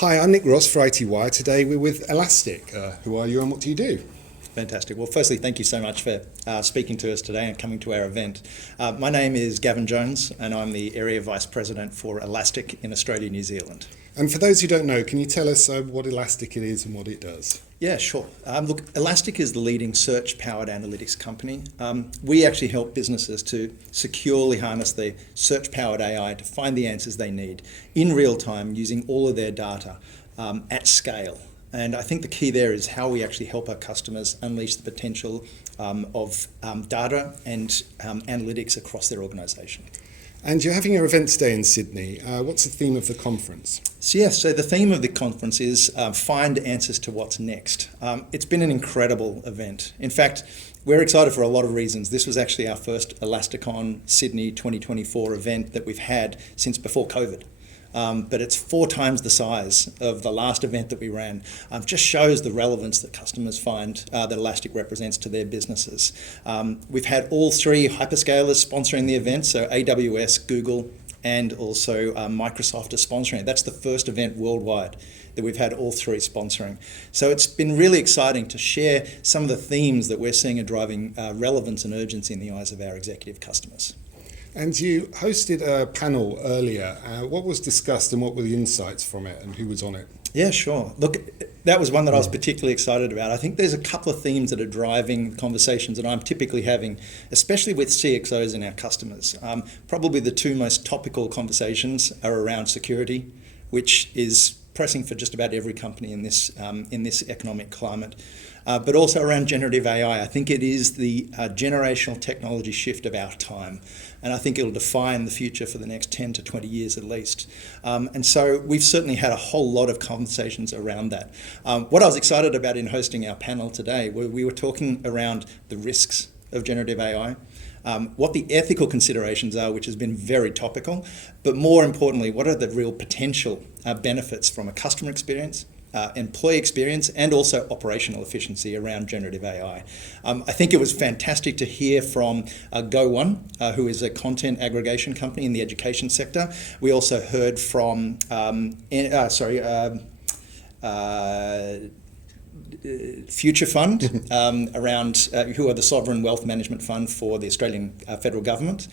Hi, I'm Nick Ross for iTwire. Today we're with Elastic. Who are you and what do you do? Fantastic. Well, firstly, thank you so much for speaking to us today and coming to our event. My name is Gavin Jones and I'm the Area Vice President for Elastic in Australia and New Zealand. And for those who don't know, can you tell us what Elastic it is and what it does? Yeah, sure. Look, Elastic is the leading search-powered analytics company. We actually help businesses to securely harness the search-powered AI to find the answers they need in real time using all of their data at scale. And I think the key there is how we actually help our customers unleash the potential of data and analytics across their organisation. And you're having your event today in Sydney. What's the theme of the conference? So the theme of the conference is find answers to what's next. It's been an incredible event. In fact, we're excited for a lot of reasons. This was actually our first ElasticON Sydney 2024 event that we've had since before COVID. But it's 4 times the size of the last event that we ran. Just shows the relevance that customers find that Elastic represents to their businesses. We've had all 3 hyperscalers sponsoring the event, so AWS, Google, and also Microsoft are sponsoring it. That's the first event worldwide that we've had all 3 sponsoring. So it's been really exciting to share some of the themes that we're seeing are driving relevance and urgency in the eyes of our executive customers. And you hosted a panel earlier. What was discussed and what were the insights from it and who was on it? Yeah, sure. Look, that was one that I was particularly excited about. I think there's a couple of themes that are driving conversations that I'm typically having, especially with CXOs and our customers. Probably the 2 most topical conversations are around security, which is pressing for just about every company in this economic climate. But also around generative AI. I think it is the generational technology shift of our time. And I think it'll define the future for the next 10 to 20 years at least. And so we've certainly had a whole lot of conversations around that. What I was excited about in hosting our panel today, we were talking around the risks of generative AI, what the ethical considerations are, which has been very topical, but more importantly, what are the real potential benefits from a customer experience, employee experience, and also operational efficiency around generative AI. I think it was fantastic to hear from Go1, who is a content aggregation company in the education sector. We also heard from Future Fund, around who are the sovereign wealth management fund for the Australian federal government.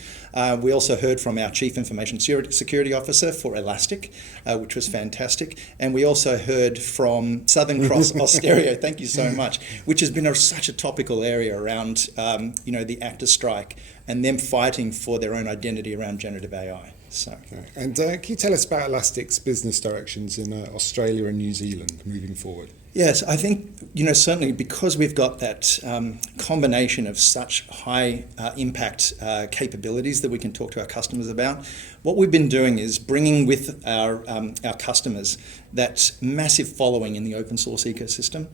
We also heard from our Chief Information Security Officer for Elastic, which was fantastic. And we also heard from Southern Cross Austereo, thank you so much, which has been such a topical area around the actors' strike and them fighting for their own identity around generative AI. Okay. And can you tell us about Elastic's business directions in Australia and New Zealand moving forward? Yes, I think, certainly because we've got that combination of such high impact capabilities that we can talk to our customers about, what we've been doing is bringing with our customers that massive following in the open source ecosystem,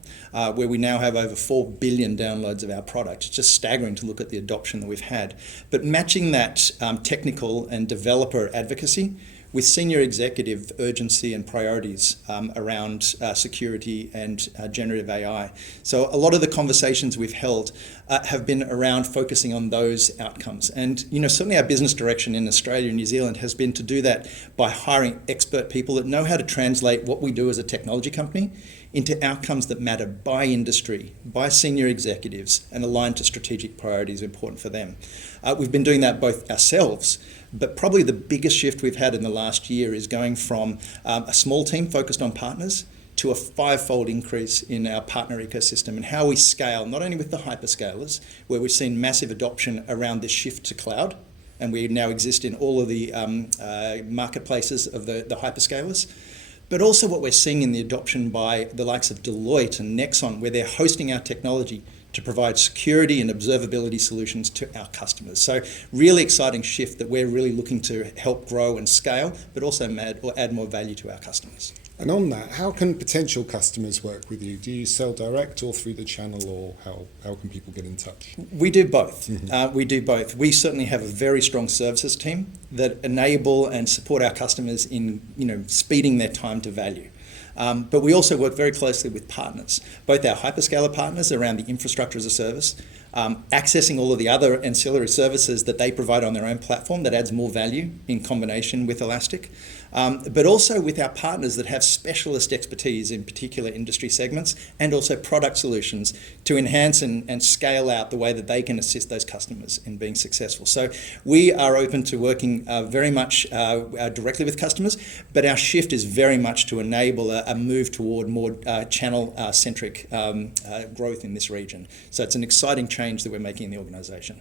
where we now have over 4 billion downloads of our product. It's just staggering to look at the adoption that we've had. But matching that technical and developer advocacy with senior executive urgency and priorities around security and generative AI. So a lot of the conversations we've held have been around focusing on those outcomes. And certainly our business direction in Australia and New Zealand has been to do that by hiring expert people that know how to translate what we do as a technology company into outcomes that matter by industry, by senior executives, and aligned to strategic priorities important for them. We've been doing that both ourselves, but probably the biggest shift we've had in the last year is going from a small team focused on partners to a 5-fold increase in our partner ecosystem and how we scale, not only with the hyperscalers, where we've seen massive adoption around this shift to cloud, and we now exist in all of the marketplaces of the hyperscalers, but also what we're seeing in the adoption by the likes of Deloitte and Nexon, where they're hosting our technology to provide security and observability solutions to our customers. So really exciting shift that we're really looking to help grow and scale, but also add more value to our customers. And on that, how can potential customers work with you? Do you sell direct or through the channel, or how can people get in touch? We do both. We do both. We certainly have a very strong services team that enable and support our customers in speeding their time to value. But we also work very closely with partners, both our hyperscaler partners around the infrastructure as a service, accessing all of the other ancillary services that they provide on their own platform that adds more value in combination with Elastic. But also with our partners that have specialist expertise in particular industry segments and also product solutions to enhance and scale out the way that they can assist those customers in being successful. So we are open to working very much directly with customers, but our shift is very much to enable a move toward more channel-centric growth in this region. So it's an exciting change that we're making in the organisation.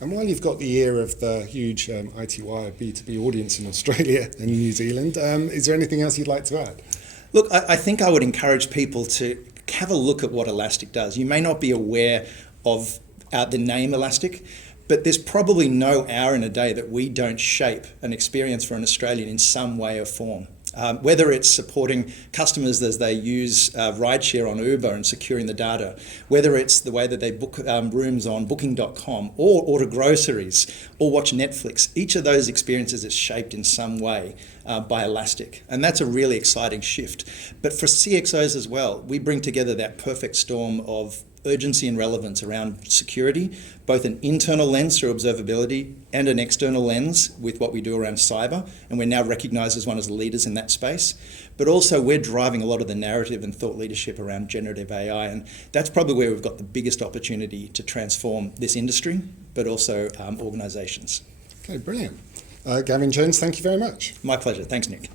And while you've got the ear of the huge iTwire B2B audience in Australia and New Zealand, is there anything else you'd like to add? Look, I think I would encourage people to have a look at what Elastic does. You may not be aware of the name Elastic, but there's probably no hour in a day that we don't shape an experience for an Australian in some way or form. Whether it's supporting customers as they use rideshare on Uber and securing the data, whether it's the way that they book rooms on booking.com or order groceries or watch Netflix, each of those experiences is shaped in some way by Elastic. And that's a really exciting shift. But for CXOs as well, we bring together that perfect storm of urgency and relevance around security, both an internal lens through observability and an external lens with what we do around cyber, and we're now recognised as one of the leaders in that space. But also we're driving a lot of the narrative and thought leadership around generative AI, and that's probably where we've got the biggest opportunity to transform this industry, but also organisations. Okay, brilliant. Gavin Jones, thank you very much. My pleasure. Thanks, Nick.